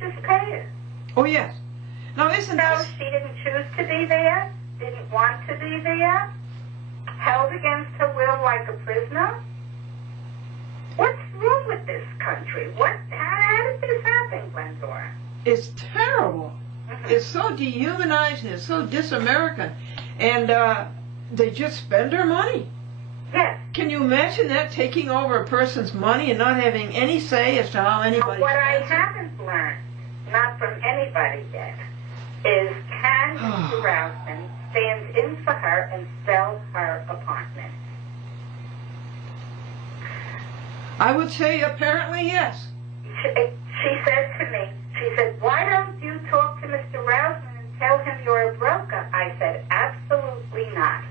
Just pay it. Oh, yes. Now, isn't So this... she didn't choose to be there, didn't want to be there, held against her will like a prisoner? What's wrong with this country? How did this happen, Glendora? It's terrible. It's so dehumanizing. It's so dis-American. And they just spend her money. Yes. Can you imagine that, taking over a person's money and not having any say as to how anybody... What I spends it? haven't learned, not from anybody yet, is can Mr. Rousman stand in for her and sell her apartment? I would say apparently yes. She said to me, she said, why don't you talk to Mr. Rousman and tell him you're a broker? I said, absolutely not,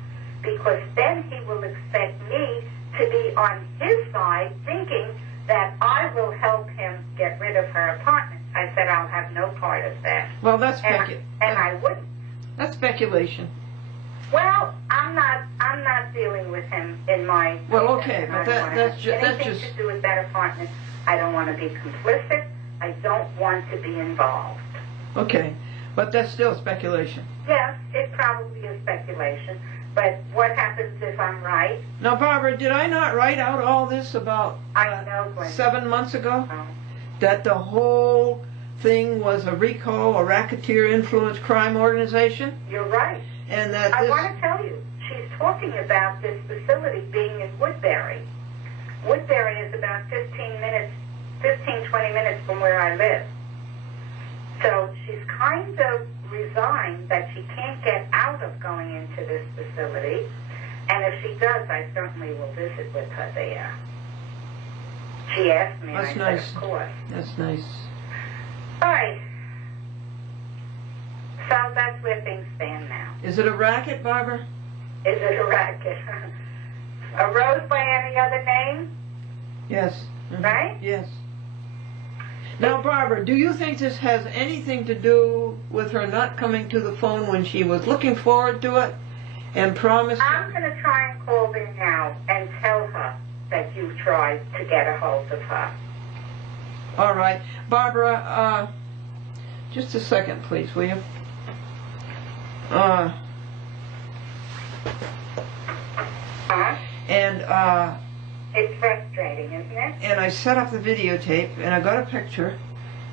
because then he will expect me to be on his side thinking that I will help him get rid of her apartment. I said, I'll have no part of that. Well, that's and I wouldn't. That's speculation. Well, I'm not dealing with him in my... Well, okay, but that's just... Anything to do with that apartment, I don't want to be complicit. I don't want to be involved. Okay, but that's still speculation. Yes, it probably is speculation, but what happens if I'm right? Now, Barbara, did I not write out all this about I know, Gwen. 7 months ago? Oh. That the whole thing was a RICO, a racketeer-influenced crime organization? You're right. And that I this... want to tell you, she's talking about this facility being in Woodbury. Woodbury is about 15, 20 minutes from where I live. So she's kind of resigned that she can't get out of going into this facility. And if she does, I certainly will visit with her there. She asked me, That's and I nice. said, of course. That's nice. All right. So that's where things stand now. Is it a racket, Barbara? Is it a racket? A rose by any other name? Yes. Right? Yes. Now, Barbara, do you think this has anything to do with her not coming to the phone when she was looking forward to it and promised? I'm going to try and call her now and tell her that you tried to get a hold of her. All right. Barbara, just a second, please, will you? Huh? And, It's frustrating, isn't it? and I set up the videotape, and I got a picture,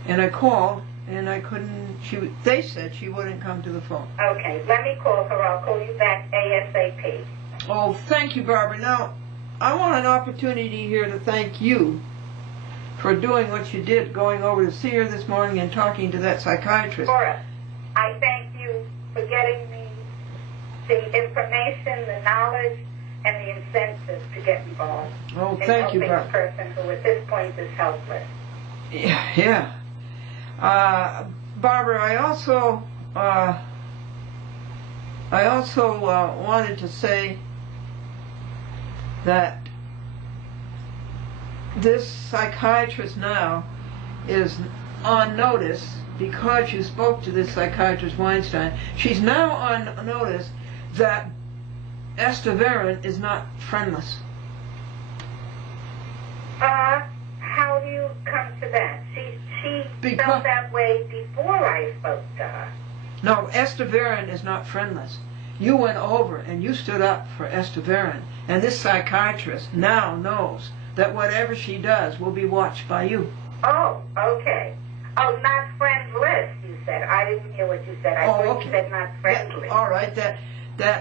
and I called, and I couldn't, they said she wouldn't come to the phone. Okay, let me call her. I'll call you back ASAP. Oh, thank you, Barbara. Now, I want an opportunity here to thank you for doing what you did, going over to see her this morning and talking to that psychiatrist. Cora, I thank you for getting me the information, the knowledge, and the incentive to get involved. Oh, thank you, in helping a Barbara. person who at this point is helpless. Yeah. Barbara, I also wanted to say that this psychiatrist now is on notice because you spoke to this psychiatrist Weinstein. She's now on notice that Esteverin is not friendless. How do you come to that? She felt that way before I spoke to her. No, Esteverin is not friendless. You went over and you stood up for Esteverin, and this psychiatrist now knows that whatever she does will be watched by you. Oh, okay. Oh, not friendless, you said. I didn't hear what you said. I thought you said not friendly. All right, that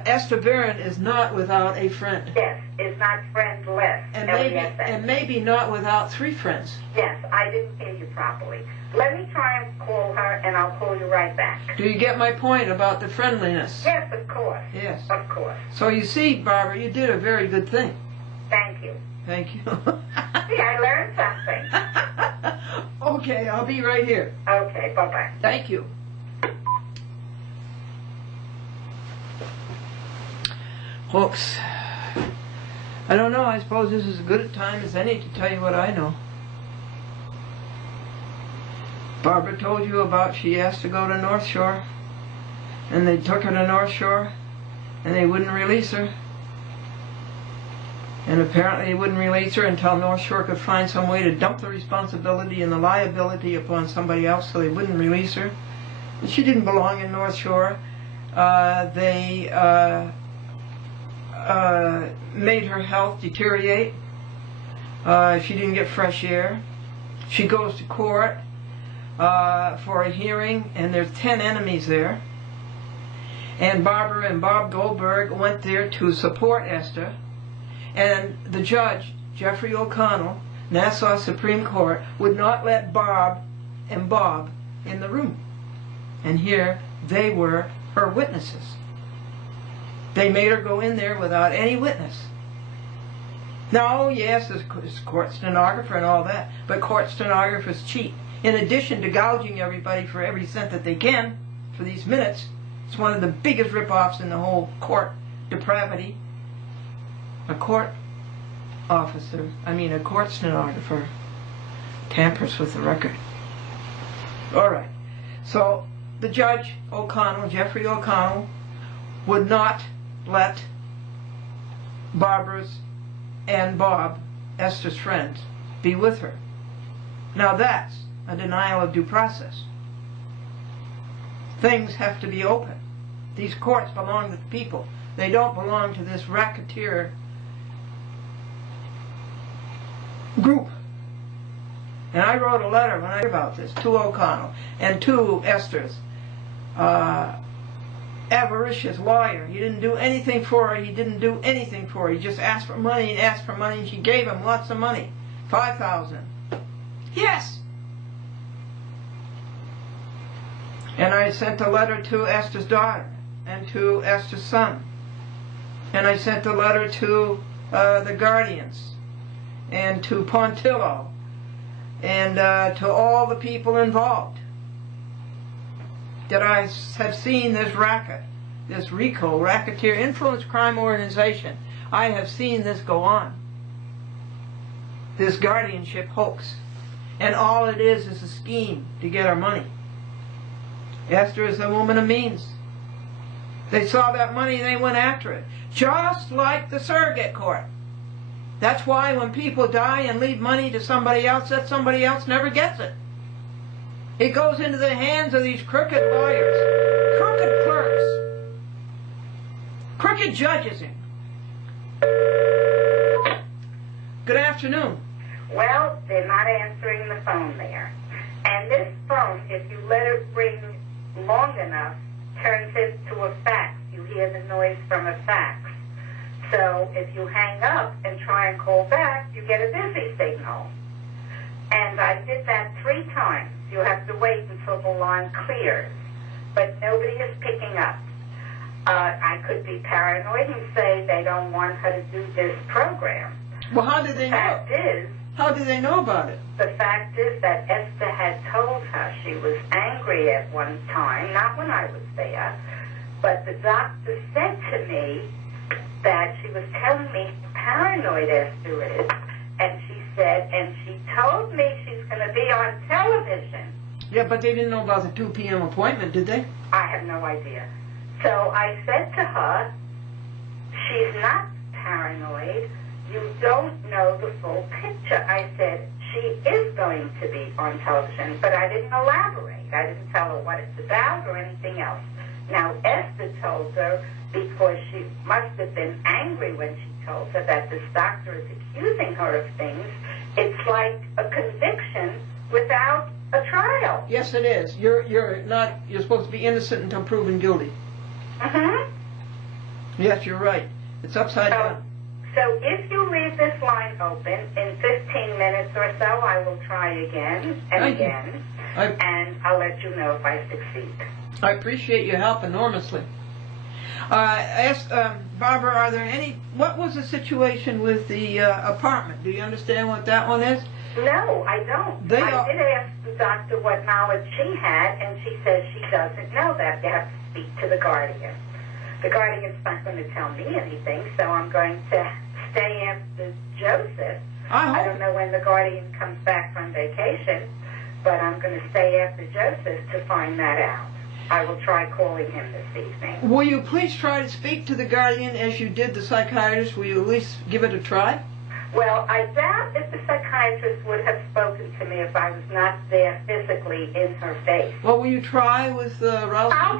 Esteverin is not without a friend. Yes, is not friendless. And maybe not without 3 friends. Yes, I didn't hear you properly. Let me try and call her, and I'll call you right back. Do you get my point about the friendliness? Yes, of course. Yes. Of course. So you see, Barbara, you did a very good thing. Thank you. Thank you. See, I learned something. Okay, I'll be right here. Okay, bye-bye. Thank you. Folks, I don't know, I suppose this is as good a time as any to tell you what I know. Barbara told you about she asked to go to North Shore, and they took her to North Shore, and they wouldn't release her. And apparently he wouldn't release her until North Shore could find some way to dump the responsibility and the liability upon somebody else, so they wouldn't release her. And she didn't belong in North Shore. They made her health deteriorate. She didn't get fresh air. She goes to court for a hearing, and there's 10 enemies there. And Barbara and Bob Goldberg went there to support Esther. And the judge, Jeffrey O'Connell, Nassau Supreme Court, would not let Bob and Bob in the room. And here they were her witnesses. They made her go in there without any witness. Now, yes, there's court stenographer and all that, but court stenographers cheat. In addition to gouging everybody for every cent that they can for these minutes, it's one of the biggest rip-offs in the whole court depravity. A court stenographer tampers with the record. All right. So the judge, O'Connell, Jeffrey O'Connell, would not let Barbara's and Bob, Esther's friends, be with her. Now that's a denial of due process. Things have to be open. These courts belong to the people. They don't belong to this racketeer group. And I wrote a letter when I heard about this to O'Connell and to Esther's avaricious lawyer. He didn't do anything for her. He didn't do anything for her. He just asked for money and asked for money, and she gave him lots of money. $5,000. Yes. And I sent a letter to Esther's daughter and to Esther's son. And I sent a letter to the guardians and to Pontillo and to all the people involved, that I have seen this racket, this RICO, Racketeer Influence Crime Organization. I have seen this go on, this guardianship hoax. And all it is a scheme to get our money. Esther is a woman of means. They saw that money and they went after it. Just like the surrogate court. That's why when people die and leave money to somebody else, that somebody else never gets it. It goes into the hands of these crooked lawyers, crooked clerks, crooked judges. Good afternoon. Well, they're not answering the phone there. And this phone, if you let it ring long enough, turns into a fax. You hear the noise from a fax. So if you hang up and try and call back, you get a busy signal. And I did that 3 times. You have to wait until the line clears. But nobody is picking up. I could be paranoid and say they don't want her to do this program. Well, how did they know? How did they know about it? The fact is that Esther had told her she was angry at one time, not when I was there, but the doctor said to me that she was telling me how paranoid Esther is, and she said, and she told me she's going to be on television. Yeah, but they didn't know about the 2 p.m. appointment, did they? I have no idea. So I said to her, she's not paranoid. You don't know the full picture. I said, she is going to be on television, but I didn't elaborate. I didn't tell her what it's about or anything else. Now, Esther told her, because she must have been angry when she told her that this doctor is accusing her of things, it's like a conviction without a trial. Yes, it is. You're supposed to be innocent until proven guilty. Mm-hmm. Yes, you're right. It's upside down. So if you leave this line open, in 15 minutes or so, I will try again and again, and I'll let you know if I succeed. I appreciate your help enormously. Barbara, are there what was the situation with the apartment? Do you understand what that one is? No, I don't. I did ask the doctor what knowledge she had, and she says she doesn't know that. You have to speak to the guardian. The guardian's not going to tell me anything, so I'm going to stay after Joseph. I don't know when the guardian comes back from vacation, but I'm going to stay after Joseph to find that out. I will try calling him this evening. Will you please try to speak to the guardian as you did the psychiatrist? Will you at least give it a try? Well, I doubt if the psychiatrist would have spoken to me if I was not there physically in her face. Well, will you try with Ralph? I'll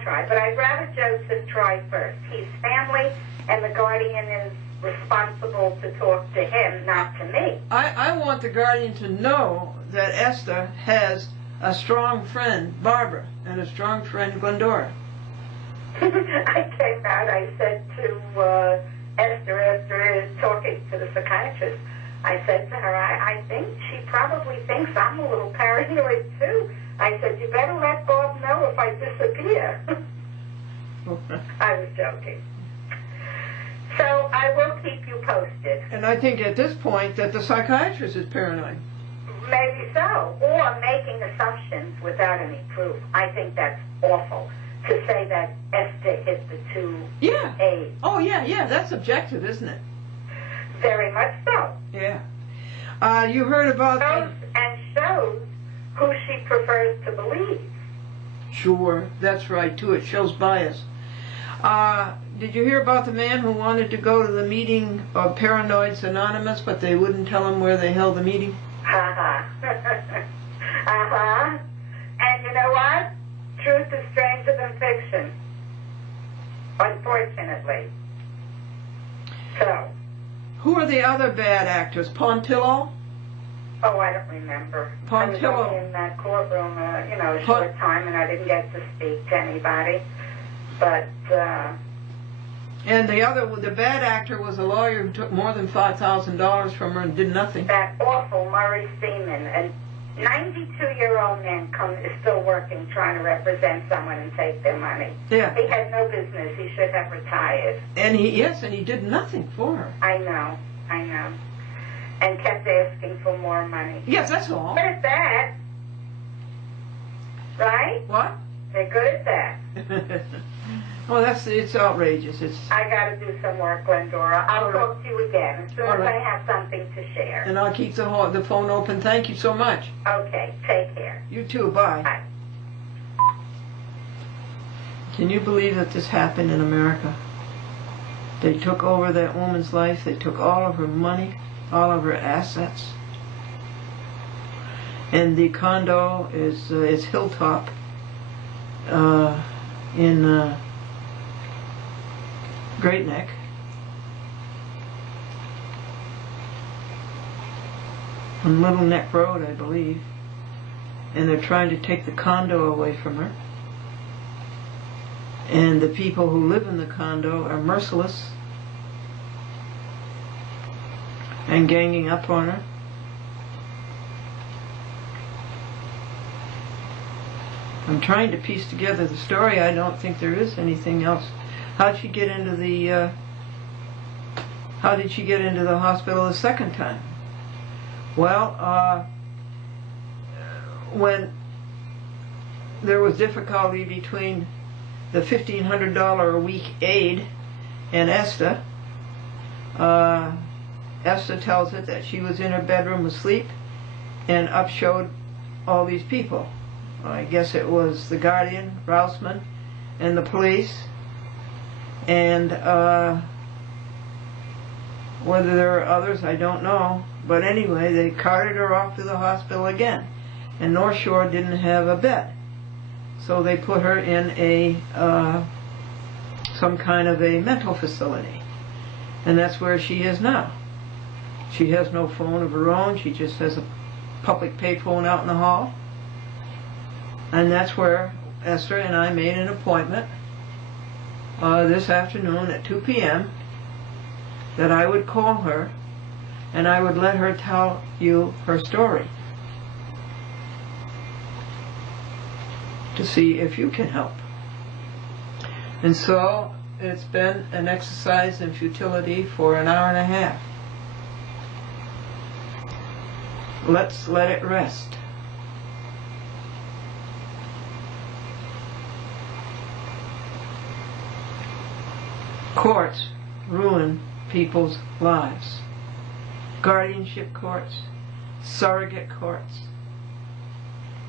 try, but I'd rather Joseph try first. He's family, and the guardian is responsible to talk to him, not to me. I want the guardian to know that Esther has a strong friend, Barbara, and a strong friend, Glendora. I came out, I said to Esther after talking to the psychiatrist, I said to her, I think she probably thinks I'm a little paranoid too. I said, you better let Bob know if I disappear. I was joking. So I will keep you posted. And I think at this point that the psychiatrist is paranoid. Maybe so. Or making assumptions without any proof. I think that's awful. To say that Esther hit the two aides. Oh, yeah, that's objective, isn't it? Very much so. Yeah. You heard about... shows who she prefers to believe. Sure, that's right, too. It shows bias. Did you hear about the man who wanted to go to the meeting of Paranoids Anonymous, but they wouldn't tell him where they held the meeting? Uh-huh. Uh-huh. And you know what? Truth is stranger than fiction. Unfortunately. So. Who are the other bad actors? Pontillo? Oh, I don't remember. Pontillo. I was only in that courtroom, a short time, and I didn't get to speak to anybody. But, And the bad actor was a lawyer who took more than $5,000 from her and did nothing. That awful Murray Seaman, a 92-year-old man is still working, trying to represent someone and take their money. Yeah. He had no business. He should have retired. And he did nothing for her. I know. And kept asking for more money. Yes, that's all. Good at that. Right? What? They're good at that. Well, it's outrageous. I got to do some work, Glendora. I'll talk to you again as soon as I have something to share. And I'll keep the phone open. Thank you so much. Okay, take care. You too. Bye. Bye. Can you believe that this happened in America? They took over that woman's life. They took all of her money, all of her assets. And the condo is Hilltop in Great Neck. On Little Neck Road, I believe. And they're trying to take the condo away from her. And the people who live in the condo are merciless and ganging up on her. I'm trying to piece together the story. I don't think there is anything else. How did she get into the hospital the second time? Well, when there was difficulty between the $1,500 a week aide and Esther, Esther tells it that she was in her bedroom asleep, and up showed all these people. I guess it was the guardian, Rousman, and the police, and whether there are others, I don't know. But anyway, they carted her off to the hospital again, and North Shore didn't have a bed, so they put her in some kind of a mental facility, and that's where she is now. She has no phone of her own. She just has a public payphone out in the hall. And that's where Esther and I made an appointment this afternoon at 2 p.m. that I would call her and I would let her tell you her story to see if you can help. And so it's been an exercise in futility for an hour and a half. Let's let it rest. Courts ruin people's lives. Guardianship courts, surrogate courts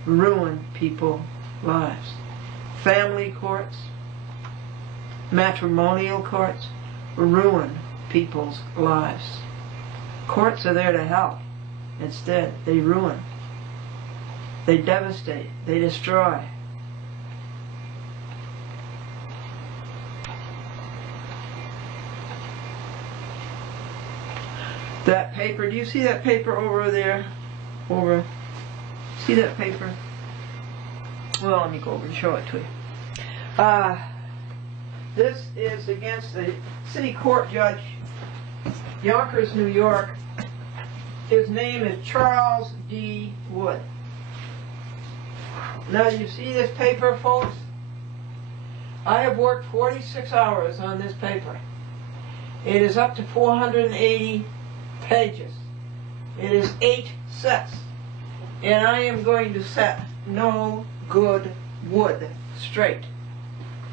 ruin people's lives. family courts, matrimonial courts, ruin people's lives. Courts are there to help. Instead, they ruin. They devastate. They destroy. That paper, do you see that paper over there? Over. See that paper? Well, let me go over and show it to you. This is against the city court judge, Yonkers, New York. His name is Charles D. Wood. Now, you see this paper, folks? I have worked 46 hours on this paper. It is up to 480 pages. It is 8 sets. And I am going to set no good wood straight.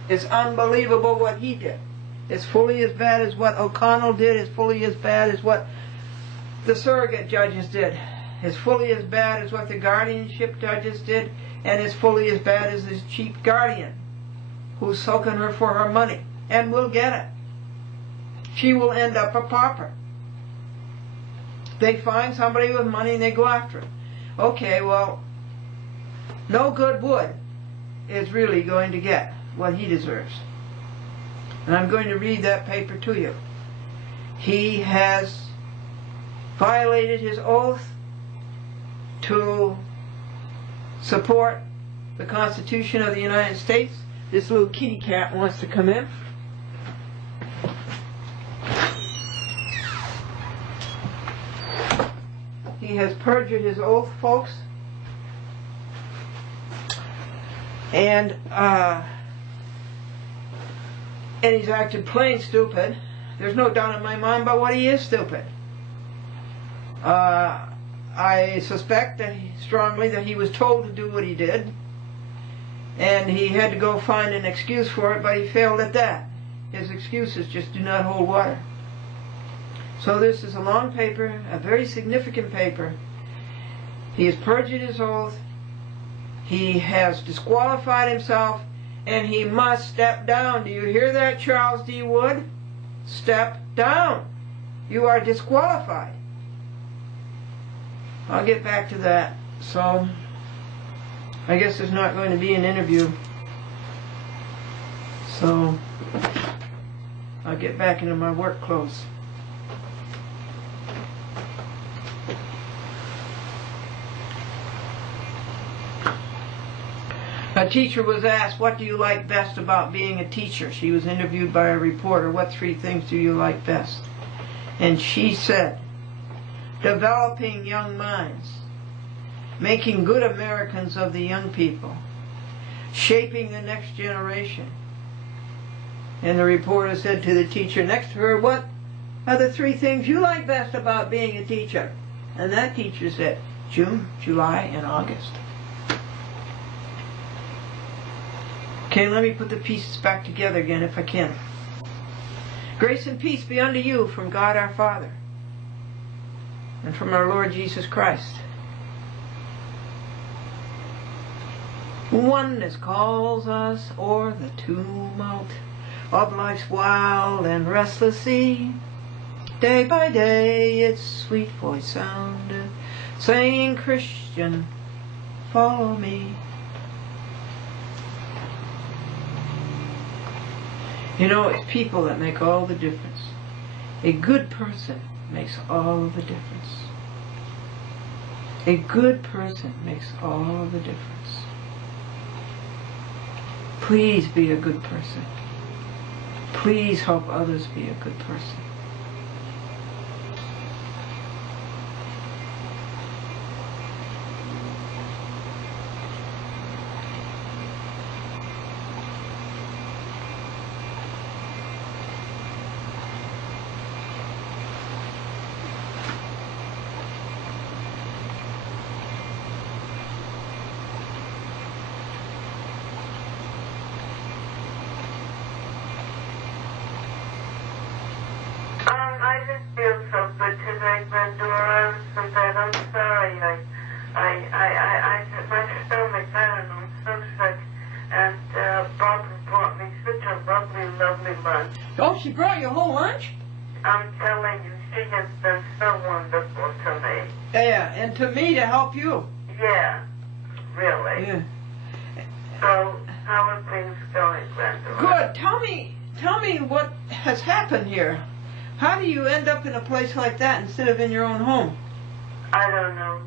It's unbelievable what he did. It's fully as bad as what O'Connell did. It's fully as bad as what the surrogate judges did. It's fully as bad as what the guardianship judges did. And it's fully as bad as this cheap guardian who's soaking her for her money and will get it. She will end up a pauper. They find somebody with money and they go after it. Okay, well, no good wood is really going to get what he deserves. And I'm going to read that paper to you. He has violated his oath to support the Constitution of the United States. This little kitty cat wants to come in. He has perjured his oath, folks. And he's acted plain stupid. There's no doubt in my mind about what he is stupid. I suspect strongly that he was told to do what he did, and he had to go find an excuse for it, but he failed at that. His excuses just do not hold water. So this is a long paper, a very significant paper. He has perjured his oath. He has disqualified himself, and he must step down. Do you hear that, Charles D. Wood? Step down. You are disqualified. I'll get back to that. So, I guess there's not going to be an interview. So, I'll get back into my work clothes. A teacher was asked, what do you like best about being a teacher? She was interviewed by a reporter. What 3 things do you like best? And she said, developing young minds, making good Americans of the young people, shaping the next generation. And the reporter said to the teacher next to her, what are the 3 things you like best about being a teacher? And that teacher said, June, July, and August. Okay, let me put the pieces back together again if I can. Grace and peace be unto you from God our Father and from our Lord Jesus Christ. Oneness calls us o'er the tumult of life's wild and restless sea. Day by day its sweet voice sounded, saying, Christian, follow me. You know, it's people that make all the difference. A good person makes all the difference. A good person makes all the difference. Please be a good person. Please help others be a good person. lunch. Oh, she brought you a whole lunch? I'm telling you, she has been so wonderful to me. Yeah, and to me to help you. Yeah, really. Yeah. So, how are things going, Glendora? Good. Tell me what has happened here. How do you end up in a place like that instead of in your own home? I don't know.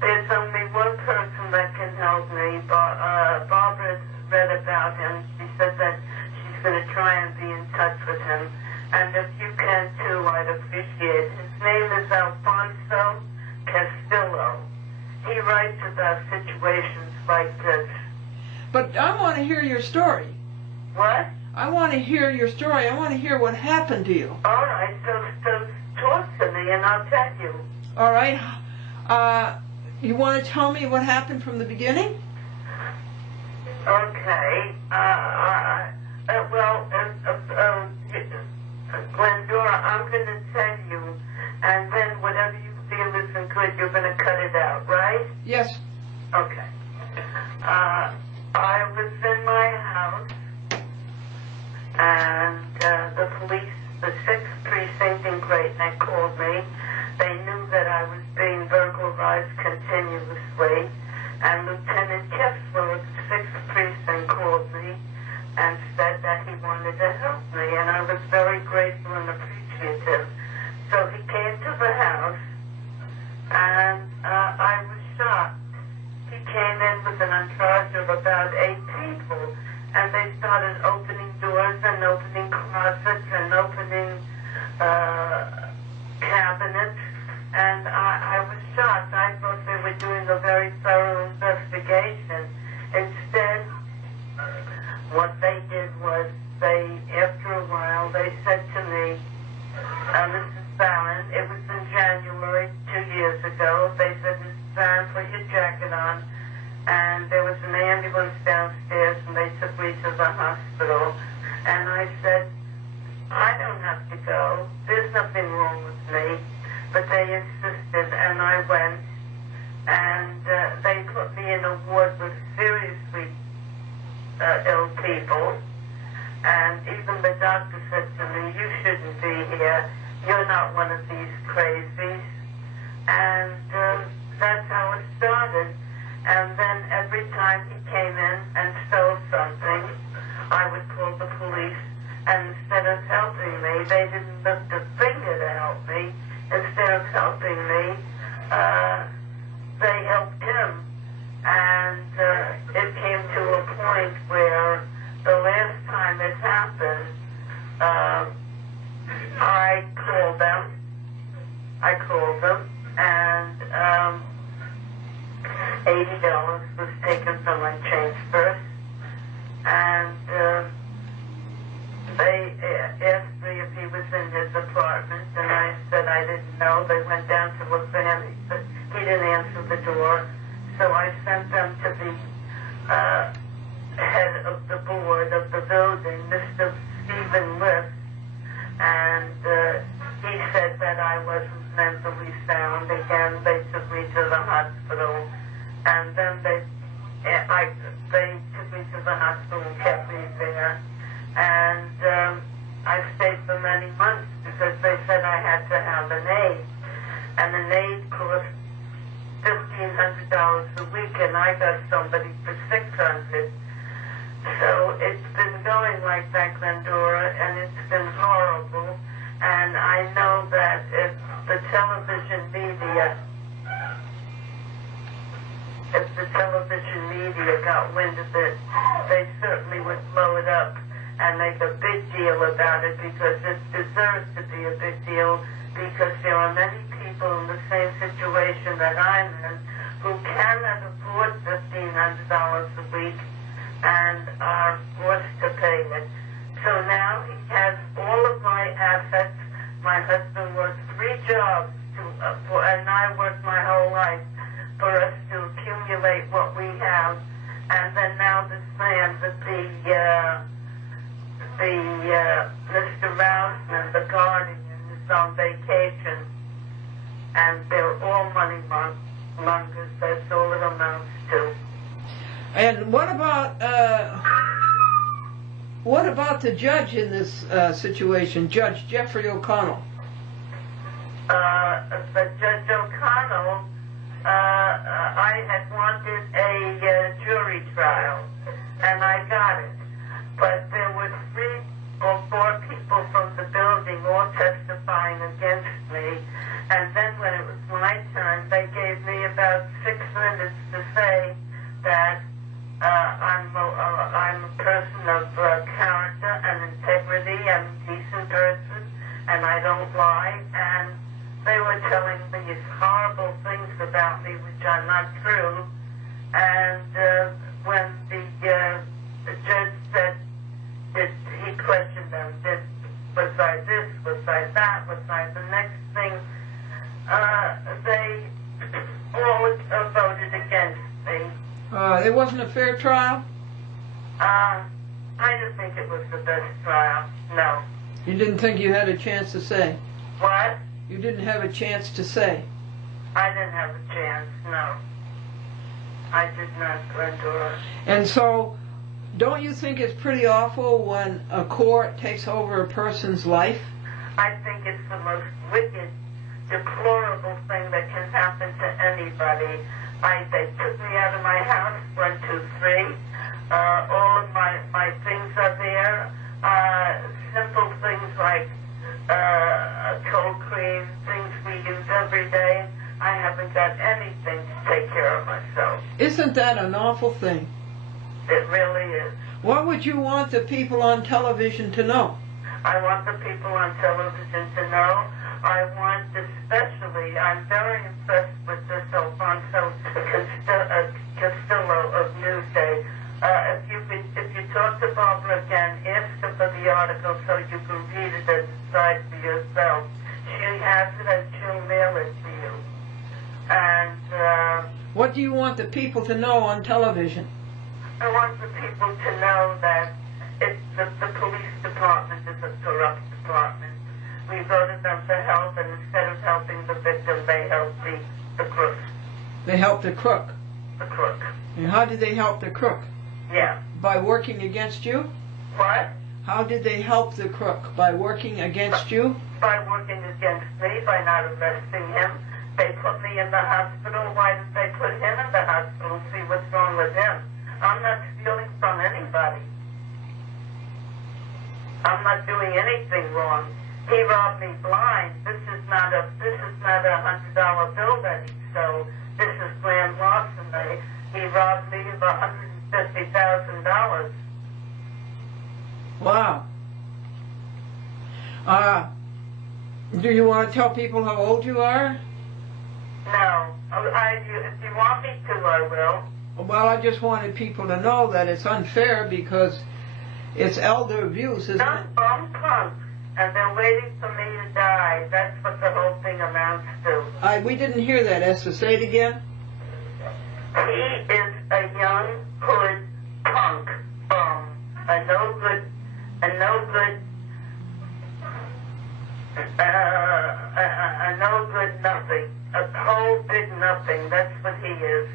There's only one person that can help me. Barbara read about him. She said that she's going to try and be in touch with him. And if you can too, I'd appreciate it. His name is Alfonso Castillo. He writes about situations like this. But I want to hear your story. What? I want to hear your story. I want to hear what happened to you. All right, so talk to me and I'll tell you. All right. You want to tell me what happened from the beginning? Okay. Glendora, I'm going to tell you, and then whatever you feel isn't good, you're going to cut it out, right? Yes. Okay. I was in my house, and the police, the 6th precinct in Greatneck called me. They knew that I was being burglarized continuously, and Lieutenant Kessler of the 6th precinct called me and said that he wanted to help me, and I was very grateful and appreciative. So he came to the house, and I was shocked. He came in with an entourage of about 8 people, and they started opening doors and opening closets and opening cabinets, and I was shocked. I thought they were doing a very thorough investigation. Instead, what they did was after a while, they said to me, Mrs. Barron, it was in January 2 years ago, they said, Mrs. Barron, put your jacket on, and there was an ambulance downstairs, and they took me to the hospital, and I said, I don't have to go, there's nothing wrong with me, but they insisted, and I went, and they put me in a ward with seriously ill people, and even the doctor said to me, you shouldn't be here, you're not one of these crazies, and that's how it started. And then every time he came in and stole something, I would call the police, and instead of helping me, they didn't lift a finger to help me. Instead of helping me, they helped him. And it came to a point where the last time it happened, I called them, and $80 was taken from my change purse, and they asked me if he was in his apartment, and I said I didn't know. They went down to look for him. He didn't answer the door, so I sent them to the head of the board of the building, Mr. Stephen Lift, and he said that I wasn't mentally sound. Again, they took me to the hospital, and then they took me to the hospital and kept me there, and I stayed for many months because they said I had to have an aide, and an aide cost $1,500 a week, and I got somebody for $600. So it's been going like that, Glendora, and it's been horrible. And I know that if the television media got wind of it, they certainly would blow it up and make a big deal about it, because it deserves to be a big deal, because there are many people in the same situation that I'm in who cannot afford $1,500 a week and are forced to pay it. So now he has all of my assets. My husband worked 3 jobs, and I worked my whole life for us to accumulate what we have. And then now this man, Mr. Rousman, the guardian, is on vacation, and they're all money mongers. That's all it amounts to. And what about What about the judge in this situation, Judge Jeffrey O'Connell? But Judge O'Connell, I had wanted a jury trial, and I got it. But there were 3 or 4 people from the building all testifying against me, and then when it was my turn, they gave me about 6 minutes to say that I'm a person of character and integrity. I'm a decent person, and I don't lie. And they were telling me these horrible things about me, which are not true. And when the judge said, he questioned them, was I this, was I that, was I the next thing, they all voted against me. It wasn't a fair trial? I didn't think it was the best trial, no. You didn't think you had a chance to say? What? You didn't have a chance to say? I didn't have a chance, no. I did not, Glendora. And so, don't you think it's pretty awful when a court takes over a person's life? I think it's the most wicked, deplorable thing that can happen to anybody. They took me out of my house, 1, 2, 3. All of my things are there. Simple things like cold cream, things we use every day. I haven't got anything to take care of myself. Isn't that an awful thing? It really is. What would you want the people on television to know? I want the people on television to know. I want especially, I'm very impressed with this Alfonso Castillo of Newsday. If you talk to Barbara again, ask her for the article so you can read it and decide for yourself. She has it and she'll mail it to you. And what do you want the people to know on television? I want the people to know that the police department is a corrupt department. We voted them for help, and instead of helping the victim, they helped the crook. They helped the crook? The crook. And how did they help the crook? Yeah. By working against you? What? How did they help the crook? By working against you? By working against me, by not arresting him. They put me in the hospital. Why did they put him in the hospital and see what's wrong with him? I'm not stealing from anybody. I'm not doing anything wrong. He robbed me blind. This is not a $100 bill that he stole. This is grand larceny. He robbed me of $150,000. Wow. Do you want to tell people how old you are? No. If you want me to, I will. Well, I just wanted people to know that it's unfair because it's elder abuse, isn't it? I'm punks, and they're waiting for me to die. That's what the whole thing amounts to. We didn't hear that, Esther. Say it again. He is a young hood punk bum, a no good nothing, a whole big nothing. That's what he is.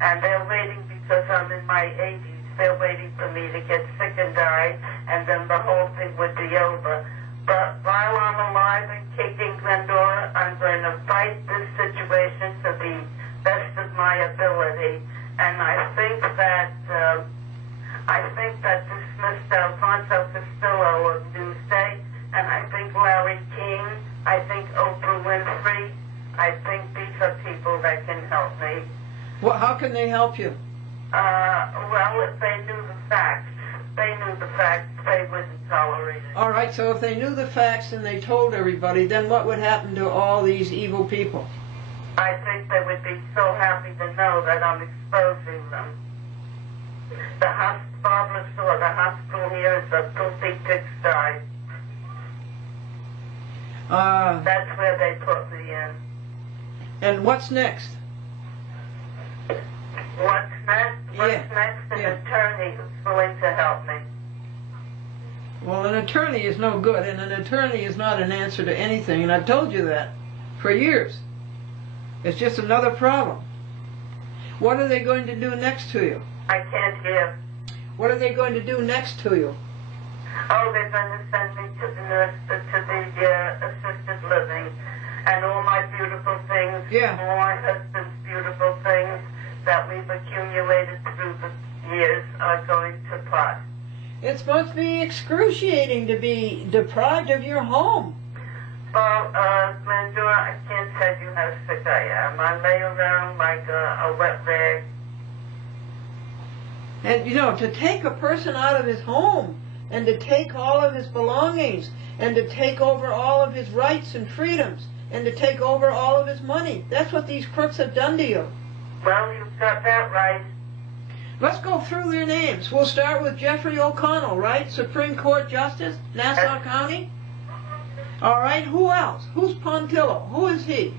And they're waiting because I'm in my 80s. They're waiting for me to get sick and die, and then the whole thing would be over. But while I'm alive and kicking, Glendora, I'm going to fight this situation to the best of my ability. And I think that dismissed Alfonso Castillo of Newsday, and I think Larry King, I think Oprah Winfrey, I think these are people that can help me. Well, how can they help you? Well, if they knew the facts, they wouldn't tolerate it. All right, so if they knew the facts and they told everybody, then what would happen to all these evil people? I think they would be so happy to know that I'm exposing them. The hospital, Barbara saw, the hospital here is a filthy pigsty. That's where they put me in. And what's next? What's next? What's next? An attorney who's willing to help me. Well, an attorney is no good, and an attorney is not an answer to anything, and I've told you that for years. It's just another problem. What are they going to do next to you? I can't hear. What are they going to do next to you? Oh, they're going to send me to the assisted living, and all my beautiful things, all my husband's beautiful things that we've accumulated through the years are going to pot. It must be excruciating to be deprived of your home. Well, Glendora, I can't tell you how sick I am. I lay around like a wet rag. And, you know, to take a person out of his home and to take all of his belongings and to take over all of his rights and freedoms and to take over all of his money. That's what these crooks have done to you. Well, you've got that right. Let's go through their names. We'll start with Jeffrey O'Connell, right? Supreme Court Justice, Nassau County. All right, who else? Who's Pontillo? Who is he? He's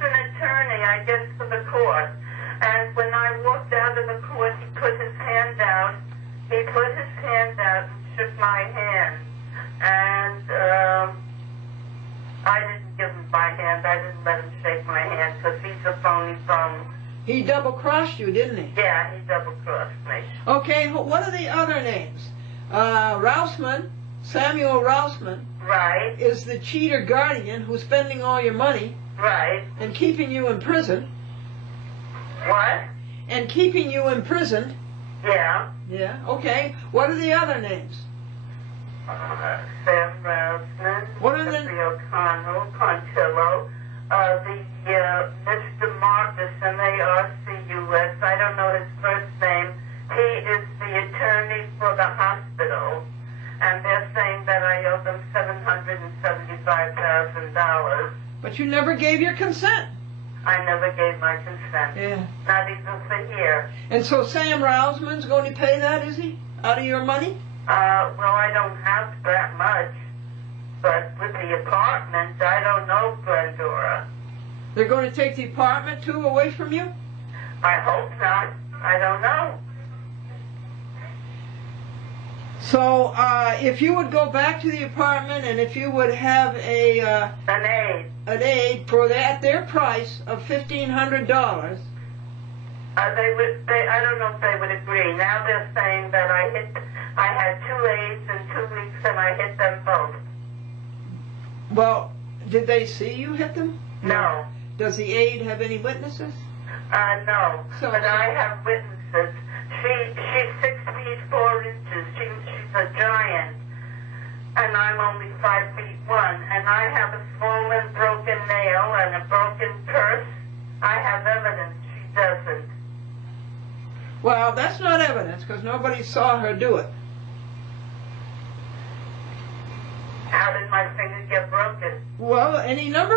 an attorney, I guess, for the court. And when I walked out of the court, he put his hand out. He put his hand out and shook my hand. And I didn't give him my hand. I didn't let him shake my hand because he's a phony bum. He double-crossed you, didn't he? Yeah, he double-crossed me. Okay, what are the other names? Rousman, Samuel Rousman. Right. Is the cheater guardian who's spending all your money. Right. And keeping you in prison. What? And keeping you imprisoned. Yeah. Yeah, okay. What are the other names? Sam Rousman, what are Jeffrey O'Connell, Pontillo, Mr. Marcus, M-A-R-C-U-S. I don't know his first name. He is the attorney for the hospital, and they're saying that I owe them $775,000. But you never gave your consent. I never gave my consent. Yeah. Not even for here. And so Sam Rousman's going to pay that, is he? Out of your money? Well, I don't have that much. But with the apartment, I don't know, Glendora. They're going to take the apartment, too, away from you? I hope not. I don't know. So, if you would go back to the apartment and if you would have an aid for that, their price of $1,500. I don't know if they would agree. Now they're saying that I had 2 aids in 2 weeks and I hit them both. Well, did they see you hit them? No. Does the aide have any witnesses? No. But I have witnesses. She's 6 feet 4 inches. She's a giant. And I'm only 5 feet 1. And I have a swollen, broken nail and a broken purse. I have evidence. She doesn't. Well, that's not evidence because nobody saw her do it. How did my finger get broken? Well, any number